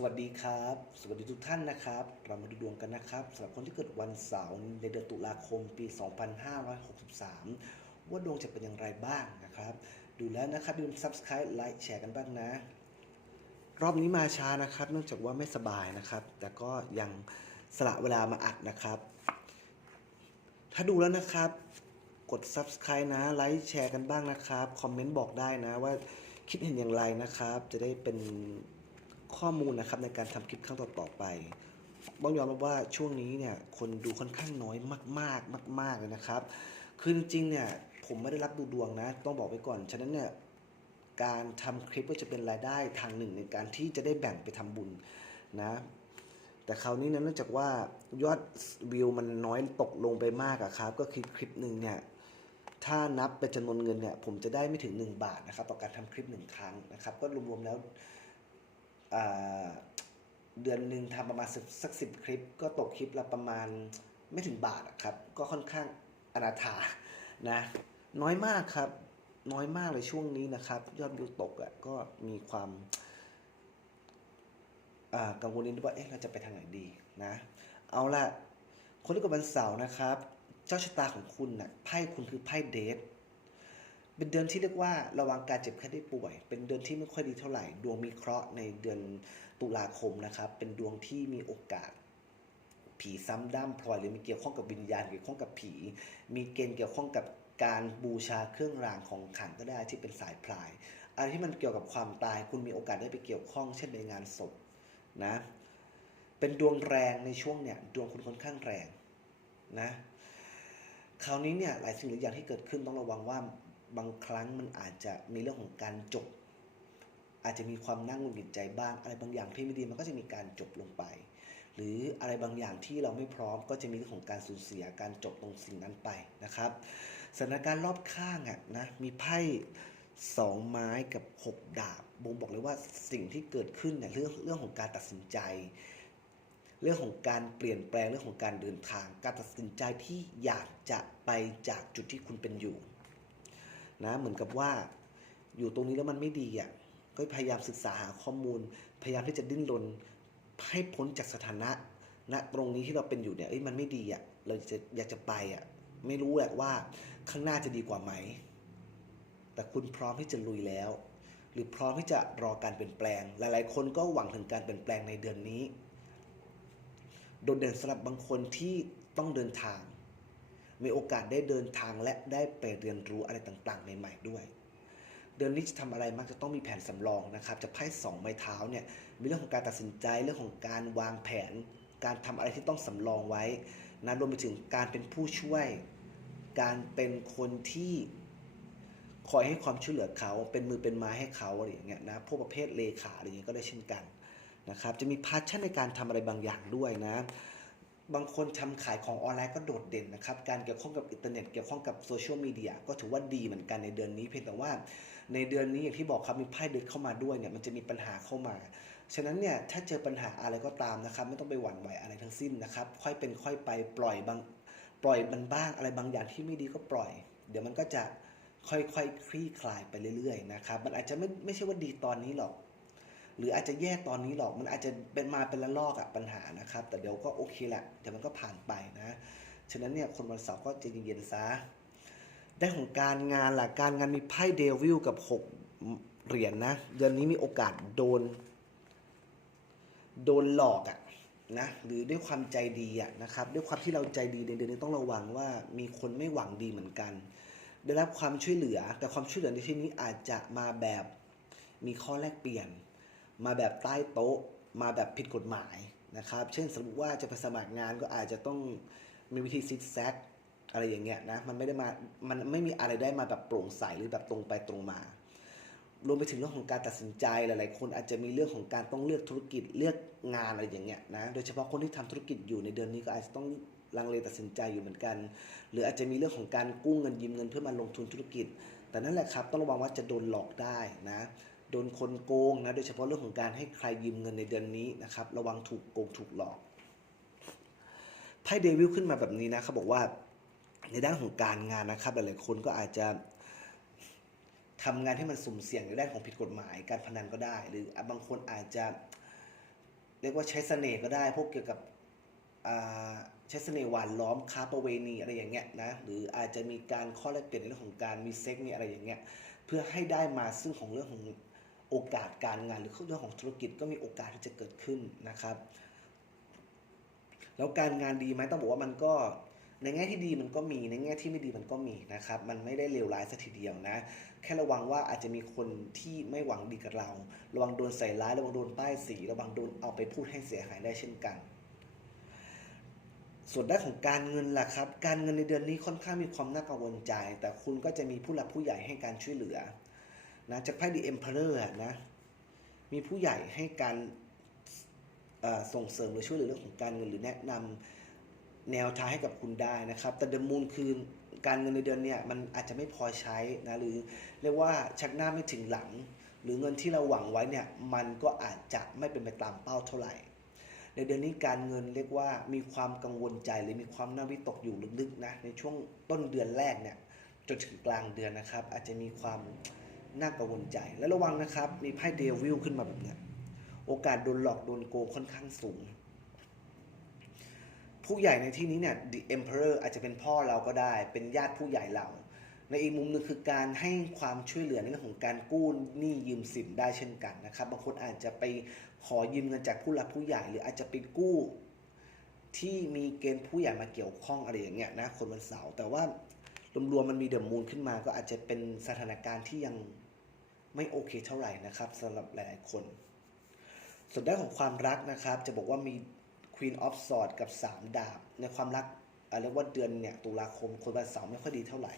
สวัสดีครับ สวัสดีทุกท่านนะครับ เรามาดูดวงกันนะครับสำหรับคนที่เกิดวันเสาร์ในเดือนตุลาคมปี 2563 ว่าดวงจะเป็นอย่างไรบ้างนะครับ ดูแล้วนะครับอย่าลืม subscribe ไลค์แชร์กันบ้างนะ รอบนี้มาช้านะครับ เนื่องจากว่าไม่สบายนะครับ แต่ก็ยังสละเวลามาอัดนะครับ ถ้าดูแล้วนะครับ กด subscribe นะไลค์แชร์กันบ้างนะครับคอมเมนต์บอกได้นะว่าคิดเห็นอย่างไรนะครับ จะได้เป็น ข้อมูลนะครับในการทำคลิปครั้งต่อๆไปต้องยอมรับว่าช่วงนี้เนี่ยคนดูค่อนข้างน้อยมาก ๆ มาก ๆเลยนะครับ คือจริงๆเนี่ยผมไม่ได้รับดูดวงนะ ต้องบอกไว้ก่อน ฉะนั้นเนี่ยการทำคลิปก็จะเป็นรายได้ทางหนึ่งในการที่จะได้แบ่งไปทำบุญนะ แต่คราวนี้เนี่ยเนื่องจากว่ายอดวิวมันน้อยตกลงไปมากอะครับ ก็คือคลิปหนึ่งเนี่ยถ้านับเป็นจำนวนเงินเนี่ยผมจะได้ไม่ถึง 1 บาทนะครับต่อการทำคลิปหนึ่งครั้งนะครับ ก็รวมๆแล้ว เดือนหนึ่งทำประมาณสักสิบคลิป ก็ตกคลิปละประมาณไม่ถึงบาทครับ ก็ค่อนข้างอนาถานะ น้อยมากครับ น้อยมากเลยช่วงนี้นะครับ ยอดวิวตกอะก็มีความกังวลนิดว่าเอ๊ะเราจะไปทางไหนดีนะ เอาละคนที่เกิดวันเสาร์นะครับ เจ้าชะตาของคุณน่ะไพ่คุณคือไพ่เดท เป็นเดือนที่เรียกว่าระวังการเจ็บแค่ได้ป่วย เป็นเดือนที่ไม่ค่อยดีเท่าไหร่ ดวงมีเคราะห์ในเดือนตุลาคมนะครับ เป็นดวงที่มีโอกาส ผีซ้ำด้ามพลอยหรือมีเกี่ยวข้องกับวิญญาณเกี่ยวข้องกับผี มีเกณฑ์เกี่ยวข้องกับการบูชาเครื่องรางของขลังก็ได้ที่เป็นสายพลาย อะไรที่มันเกี่ยวกับความตายคุณมีโอกาสได้ไปเกี่ยวข้อง เช่นในงานศพนะ เป็นดวงแรงในช่วงเนี่ยดวงคุณค่อนข้างแรงนะ คราวนี้เนี่ยหลายสิ่งหลายอย่างที่เกิดขึ้นต้องระวังว่า บางครั้งมันอาจจะมีเรื่องของการจบ อาจจะมีความนั่งหงุดหงิดใจบ้าง อะไรบางอย่างที่ไม่ดีมันก็จะมีการจบลงไป หรืออะไรบางอย่างที่เราไม่พร้อมก็จะมีเรื่องของการสูญเสียการจบตรงสิ่งนั้นไปนะครับสถานการณ์รอบข้างอะนะมีไพ่สองไม้กับหกดาบบ่งบอกเลยว่าสิ่งที่เกิดขึ้นเนี่ยเรื่องเรื่องของการตัดสินใจ เรื่องของการเปลี่ยนแปลงเรื่องของการเดินทาง การตัดสินใจที่อยากจะไปจากจุดที่คุณเป็นอยู่ นะเหมือนกับว่าอยู่ตรงนี้แล้วมันไม่ดีอะก็พยายามศึกษาหาข้อมูล พยายามที่จะดิ้นรนให้พ้นจากสถานะณตรงนี้ที่เราเป็นอยู่เนี่ยเอ้ยมันไม่ดีอะเราจะอยากจะไปอะไม่รู้แหละว่าข้างหน้าจะดีกว่าไหม แต่คุณพร้อมที่จะลุยแล้ว หรือพร้อมที่จะรอการเปลี่ยนแปลง หลาย ๆ คนก็หวังถึงการเปลี่ยนแปลงในเดือนนี้ โดดเด่นสำหรับบางคนที่ต้องเดินทาง มีโอกาสได้เดินทางและได้ไปเรียนรู้อะไรต่างๆ ใหม่ๆด้วย เดือนนี้จะทำอะไรมักจะต้องมีแผนสำรองนะครับ จะไพ่สองไม้เท้าเนี่ยมีเรื่องของการตัดสินใจเรื่องของการวางแผน การทำอะไรที่ต้องสำรองไว้นะรวมไปถึงการเป็นผู้ช่วย การเป็นคนที่คอยให้ความช่วยเหลือเขา เป็นมือเป็นไม้ให้เขาอะไรอย่างเงี้ยนะพวกประเภทเลขาอะไรอย่างเงี้ยก็ได้เช่นกันนะครับ จะมีพาชั่นในการทำอะไรบางอย่างด้วยนะ บางคนทำขายของออนไลน์ก็โดดเด่นนะครับ การเกี่ยวข้องกับอินเทอร์เน็ตเกี่ยวข้องกับโซเชียลมีเดียก็ถือว่าดีเหมือนกันในเดือนนี้ เพียงแต่ว่าในเดือนนี้อย่างที่บอกครับมีไพ่เดือดเข้ามาด้วยเนี่ยมันจะมีปัญหาเข้ามา ฉะนั้นเนี่ยถ้าเจอปัญหาอะไรก็ตามนะครับ ไม่ต้องไปหวั่นไหวอะไรทั้งสิ้นนะครับ ค่อยเป็นค่อยไปปล่อยบางปล่อยมันบ้างอะไรบางอย่างที่ไม่ดีก็ปล่อย เดี๋ยวมันก็จะค่อยๆคคลี่คลายไปเรื่อยๆนะครับ มันอาจจะไม่ไม่ใช่ว่าดีตอนนี้หรอก หรืออาจจะแย่ตอนนี้หรอกมันอาจจะเป็นมาเป็นละลอกอะปัญหานะครับ แต่เดี๋ยวก็โอเคแหละเดี๋ยวมันก็ผ่านไปนะฉะนั้นเนี่ยคนวันเสาร์ก็ใจเย็นๆซะได้ของการงานล่ะการงานมีไพ่เดวิลกับ 6 เหรียญนนะเดือนนี้มีโอกาสโดน โดนหลอกอะนะหรือด้วยความใจดีอะนะครับด้วยความที่เราใจดีในเดือนนี้ต้องระวังว่ามีคนไม่หวังดีเหมือนกัน ได้รับความช่วยเหลือ แต่ความช่วยเหลือในที่นี้อาจจะมาแบบมีข้อแลกเปลี่ยน มาแบบใต้โต๊ะ มาแบบผิดกฎหมายนะครับ เช่นสมมติว่าจะไปสมัครงานก็อาจจะต้องมีวิธีซิกแซกอะไรอย่างเงี้ยนะ มันไม่ได้มา มันไม่มีอะไรได้มาแบบโปร่งใสหรือแบบตรงไปตรงมา รวมไปถึงเรื่องของการตัดสินใจหลาย ๆ คนอาจจะมีเรื่องของการต้องเลือกธุรกิจเลือกงานอะไรอย่างเงี้ยนะ โดยเฉพาะคนที่ทำธุรกิจอยู่ในเดือนนี้ก็อาจจะต้องลังเลตัดสินใจอยู่เหมือนกัน หรืออาจจะมีเรื่องของการกู้เงินยืมเงินเพื่อมาลงทุนธุรกิจ แต่นั่นแหละครับต้องระวังว่าจะโดนหลอกได้นะ โดนคนโกงนะโดยเฉพาะเรื่องของการให้ใครยืมเงินในเดือนนี้นะครับ ระวังถูกโกงถูกหลอกไพ่เดวิลขึ้นมาแบบนี้นะเขาบอกว่าในด้านของการงานนะครับ หลายๆคนก็อาจจะทำงานที่มันสุ่มเสี่ยงในด้านของผิดกฎหมาย การพนันก็ได้ หรือบางคนอาจจะเรียกว่าใช้เสน่ห์ก็ได้ พวกเกี่ยวกับใช้เสน่ห์หวานล้อมค้าประเวณีอะไรอย่างเงี้ยนะหรืออาจจะมีการข้อแลกเปลี่ยนในเรื่องของการมีเซ็กซ์มีอะไรอย่างเงี้ยเพื่อให้ได้มาซึ่งของเรื่องของ โอกาสการงานหรือเรื่องของธุรกิจก็มีโอกาสที่จะเกิดขึ้นนะครับ แล้วการงานดีไหมต้องบอกว่ามันก็ในแง่ที่ดีมันก็มีในแง่ที่ไม่ดีมันก็มีนะครับ มันไม่ได้เลวร้ายสัทีเดียวนะ แค่ระวังว่าอาจจะมีคนที่ไม่หวังดีกับเรา ระวังโดนใส่ร้าย ระวังโดนป้ายสี ระวังโดนเอาไปพูดให้เสียหายได้เช่นกัน ส่วนด้านของการเงินล่ะครับ การเงินในเดือนนี้ค่อนข้างมีความน่ากังวลใจ แต่คุณก็จะมีผู้หลักผู้ใหญ่ให้การช่วยเหลือ นะจากไพ่ดีเอ็มเพลอร์นะมีผู้ใหญ่ให้การส่งเสริมหรือช่วยเหลือเรื่องของการเงินหรือแนะนำแนวทางให้กับคุณได้นะครับ แต่เดมูลคือการเงินในเดือนเนี่ยมันอาจจะไม่พอใช้นะหรือเรียกว่าชักหน้าไม่ถึงหลัง หรือเงินที่เราหวังไว้เนี่ยมันก็อาจจะไม่เป็นไปตามเป้าเท่าไหร่ ในเดือนนี้การเงินเรียกว่ามีความกังวลใจหรือมีความน่าวิตกอยู่ลึกๆนะในช่วงต้นเดือนแรกเนี่ยจนถึงกลางเดือนนะครับ อาจจะมีความ น่ากังวลใจ และระวังนะครับ มีไพ่เดวิลขึ้นมาแบบนี้โอกาสโดนหลอกโดนโกค่อนข้างสูง ผู้ใหญ่ในที่นี้เนี่ย the emperor อาจจะเป็นพ่อเราก็ได้ เป็นญาติผู้ใหญ่เรา ในอีกมุมหนึงคือการให้ความช่วยเหลือในเรื่องของการกู้หนี้ยืมสินได้เช่นกันนะครับ บางคนอาจจะไปขอยืมเงินจากผู้หลักผู้ใหญ่ หรืออาจจะไปกู้ที่มีเกณฑ์ผู้ใหญ่มาเกี่ยวข้องอะไรอย่างเงี้ยนะคนวันเสาร์แต่ว่ารวมๆมันมีเดอะมูนขึ้นมาก็อาจจะเป็นสถานการณ์ที่ยัง ไม่โอเคเท่าไหร่นะครับสำหรับหลายๆคน ส่วนด้านของความรักนะครับ จะบอกว่ามี Queen of Swords กับ 3 ดาบ ในความรักเรียกว่าเดือนเนี่ยตุลาคม คนวันเสาร์ไม่ค่อยดีเท่าไหร่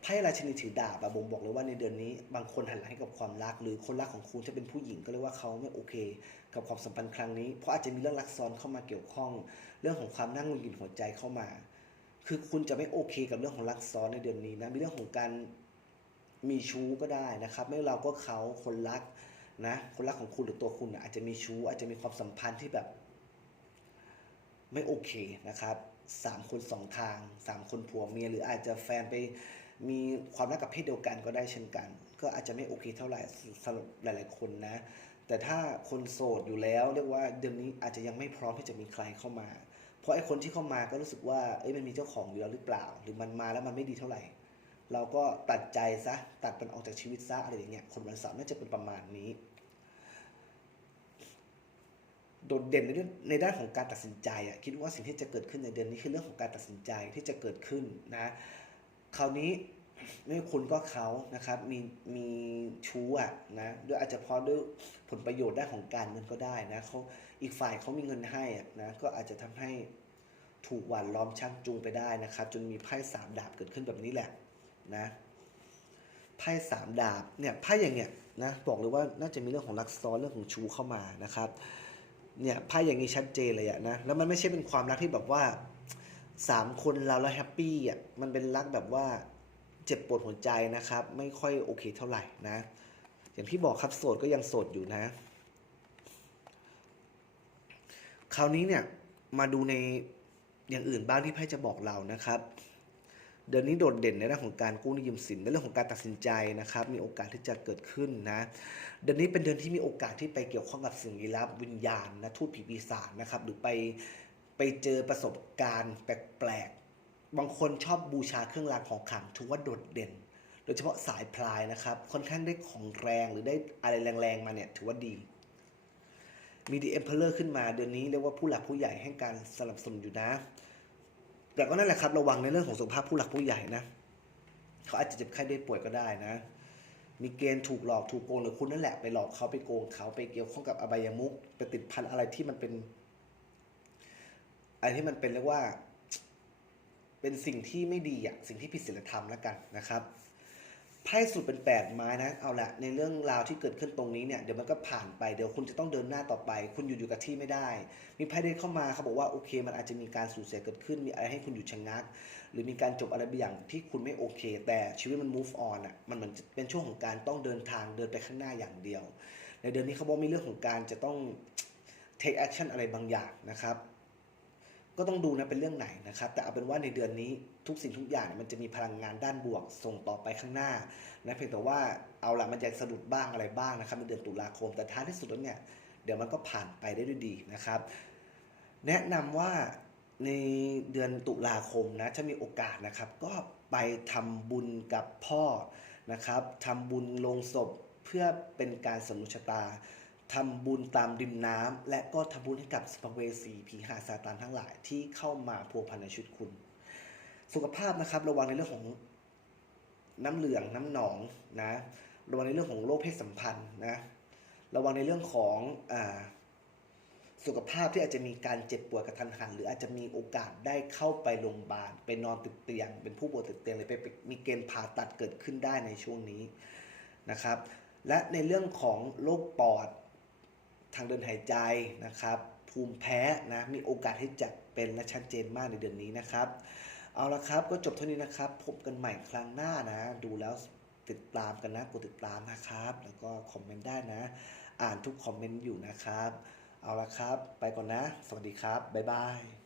ไพ่ราชินีถือดาบอะบ่งบอกเลยว่าในเดือนนี้ บางคนหันหลังให้กับความรัก หรือคนรักของคุณจะเป็นผู้หญิงก็เรียกว่าเขาไม่โอเค กับความสัมพันธ์ครั้งนี้ เพราะอาจจะมีเรื่องรักซ้อนเข้ามาเกี่ยวข้อง เรื่องของความนั่งงุดหงิดหัวใจเข้ามา คือคุณจะไม่โอเคกับเรื่องของรักซ้อนในเดือนนี้นะมีเรื่องของการ มีชู้ก็ได้นะครับ ไม่เราก็เขาคนรักนะคนรักของคุณหรือตัวคุณอาจจะมีชู้อาจจะมีความสัมพันธ์ที่แบบ ไม่โอเคนะครับสามคนสองทางสามคนผัวเมียหรืออาจจะแฟนไปมีความรักกับเพศเดียวกันก็ได้เช่นกัน ก็อาจจะไม่โอเคเท่าไหร่สำหรับหลาย ๆ คนนะ แต่ถ้าคนโสดอยู่แล้วเรียกว่าเดือนนี้อาจจะยังไม่พร้อมที่จะมีใครเข้ามา เพราะไอ้คนที่เข้ามาก็รู้สึกว่าเอ้ยมันมีเจ้าของอยู่แล้วหรือเปล่า หรือมันมาแล้วมันไม่ดีเท่าไหร่ เราก็ตัดใจซะตัดมันออกจากชีวิตซะอะไรอย่างเงี้ยคนวันเสาร์น่าจะเป็นประมาณนี้ โดดเด่นในเรื่องในด้านของการตัดสินใจอะคิดว่าสิ่งที่จะเกิดขึ้นในเดือนนี้คือเรื่องของการตัดสินใจที่จะเกิดขึ้นนะคราวนี้ไม่คุณก็เขานะครับมีมีชู้อะนะด้วยอาจจะเพราะด้วยผลประโยชน์ด้านของการเงินก็ได้นะเขาอีกฝ่ายเขามีเงินให้อะนะก็อาจจะทำให้ถูกหวานล้อมชักจูงไปได้นะครับ จนมีไพ่สามดาบเกิดขึ้นแบบนี้แหละ นะไพ่สามดาบเนี่ยไพ่อย่างเงี้ยนะบอกเลยว่าน่าจะมีเรื่องของรักซ้อนเรื่องของชูเข้ามานะครับเนี่ยไพ่อย่างนี้ชัดเจนเลยอะนะแล้วมันไม่ใช่เป็นความรักที่แบบว่าสามคนเราแล้วแฮปปี้อะมันเป็นรักแบบว่าเจ็บปวดหัวใจนะครับ ไม่ค่อยโอเคเท่าไหร่นะ อย่างที่บอกครับโสดก็ยังโสดอยู่นะ คราวนี้เนี่ยมาดูในอย่างอื่นบ้างที่ไพ่จะบอกเรานะครับ เดือนนี้โดดเด่นในเรื่องของการกู้หนี้ยืมสินในเรื่องของการตัดสินใจนะครับมีโอกาสที่จะเกิดขึ้นนะเดือนนี้เป็นเดือนที่มีโอกาสที่ไปเกี่ยวข้องกับสิ่งลี้ลับวิญญาณนะทูตผีปีศาจนะครับหรือไปไปเจอประสบการณ์แปลกๆบางคนชอบบูชาเครื่องรางของขลังถือว่าโดดเด่น โดยเฉพาะสายพลายนะครับค่อนข้างได้ของแรงหรือได้อะไรแรงๆมาเนี่ยถือว่าดีมีดีเอ็มเพลเลอร์ขึ้นมาเดือนนี้เรียกว่าผู้หลักผู้ใหญ่ให้การสนับสนุนอยู่นะ แต่ก็นั่นแหละครับระวังในเรื่องของสุขภาพผู้หลักผู้ใหญ่นะเขาอาจจะเจ็บไข้ได้ป่วยก็ได้นะ มีเกณฑ์ถูกหลอกถูกโกงหรือคุณนั่นแหละไปหลอกเขาไปโกงเขาไปเกี่ยวข้องกับอบายมุกไปติดพันอะไรที่มันเป็นอะไรที่มันเป็นเรียกว่า เป็นสิ่งที่ไม่ดีอะสิ่งที่ผิดศีลธรรมแล้วกันนะครับ พ่สุดเป็นแปดไม้นะ เอาละในเรื่องราวที่เกิดขึ้นตรงนี้เนี่ยเดี๋ยวมันก็ผ่านไปเดี๋ยวคุณจะต้องเดินหน้าต่อไป คุณอยู่อยู่กับที่ไม่ได้ มีไพ่เดินเข้ามาเขาบอกว่าโอเค มันอาจจะมีการสูญเสียเกิดขึ้นมีอะไรให้คุณอยู่ชะงัก หรือมีการจบอะไรบางอย่างที่คุณไม่โอเค แต่ชีวิตมัน move on อะมันเหมือนเป็นช่วงของการต้องเดินทางเดินไปข้างหน้าอย่างเดียว ในเดือนนี้เขาบอกมีเรื่องของการจะต้อง take action อะไรบางอย่างนะครับ ก็ต้องดูนะเป็นเรื่องไหนนะครับ แต่เอาเป็นว่าในเดือนนี้ ทุกสิ่งทุกอย่างเนี่ยมันจะมีพลังงานด้านบวกส่งต่อไปข้างหน้านะเพียงแต่ว่าเอาละมันจะสะดุดบ้างอะไรบ้างนะครับในเดือนตุลาคมแต่ท้ายที่สุดแล้วเนี่ยเดี๋ยวมันก็ผ่านไปได้ด้วยดีนะครับ แนะนำว่าในเดือนตุลาคมนะถ้ามีโอกาสนะครับ ก็ไปทำบุญกับพ่อนะครับทำบุญลงศพเพื่อเป็นการสนุชตาทำบุญตามริมน้ำและก็ทำบุญให้กับสัมภเวสีผีหาซาตานทั้งหลายที่เข้ามาพัวพันในชีวิตคุณ สุขภาพนะครับ ระวังในเรื่องของน้ำเหลืองน้ำหนองนะ ระวังในเรื่องของโรคเพศสัมพันธ์นะ ระวังในเรื่องของอาสุขภาพที่อาจจะมีการเจ็บป่วยกระทันหัน หรืออาจจะมีโอกาสได้เข้าไปโรงพยาบาลไปนอนติดเตียง เป็นผู้ป่วยติดเตียงเลยไปมีเกณฑ์ผ่าตัดเกิดขึ้นได้ในช่วงนี้นะครับ และในเรื่องของโรคปอดทางเดินหายใจนะครับ ภูมิแพ้นะมีโอกาสที่จะเป็นและชัดเจนมากในเดือนนี้นะครับ เอาละครับ ก็จบเท่านี้นะครับ พบกันใหม่ครั้งหน้านะ ดูแล้วติดตามกันนะกดติดตามนะครับ แล้วก็คอมเมนต์ได้นะ อ่านทุกคอมเมนต์อยู่นะครับ เอาละครับ ไปก่อนนะ สวัสดีครับ บ๊ายบาย